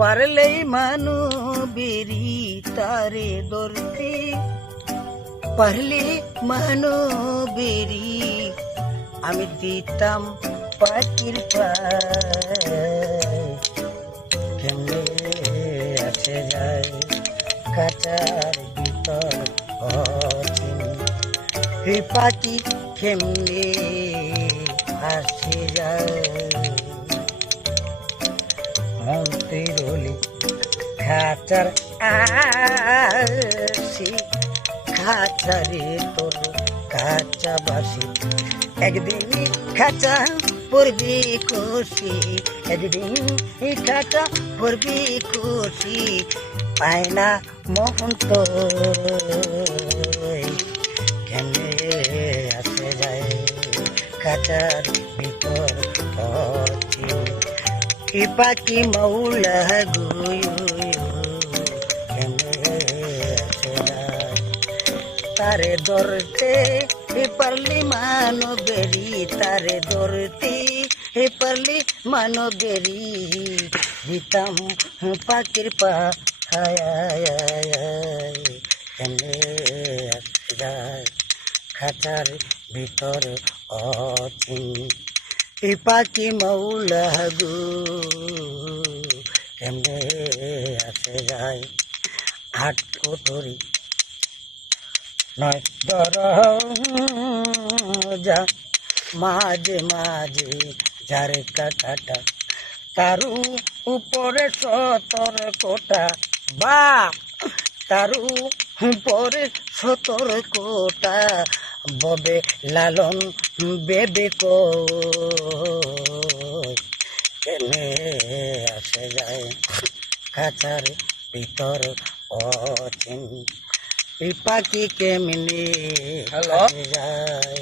পারলেই মানবেরি তারে ধরতে, পারলে মানবেরি আমি দিতাম পাখির পায়। কেমনে আছে যায় কাটার ভিতর অচিন, এই পাখি কেমনে আসে যায়। মন্ত্রীর হলি খাঁচার আসি, খাঁচারে তোর কাঁচা বাসি, একদিন খাঁচা পড়বি খুশি, একদিন খাঁচা পড়বি খুশি, পায় না মোহন তো কেমনে আসে যায় খাঁচার ভিতর অচিন, কি পাখি মৌলা গুয়ু কেমনে আসে যায় তারে ধরতে পারলি মানবেরি, তারে ধরতে পারলি মানবেরি দিতাম পাখির পায়। কেমনে আসে যায় খাঁচার ভিতর অচিন, এই পাখি মৌলা গো কেমনে আসে যায়। আট কোটরি নয় দরজা, মাঝে মাঝে যার কাটাটা, তারু উপরে সতর্কতা, বা তারু উপরে সতর্কতা, ববে লালন বেবে কেনে আসে যায় খাঁচার ভিতর অচিন, এই পাখি কেমনে আসে যায়।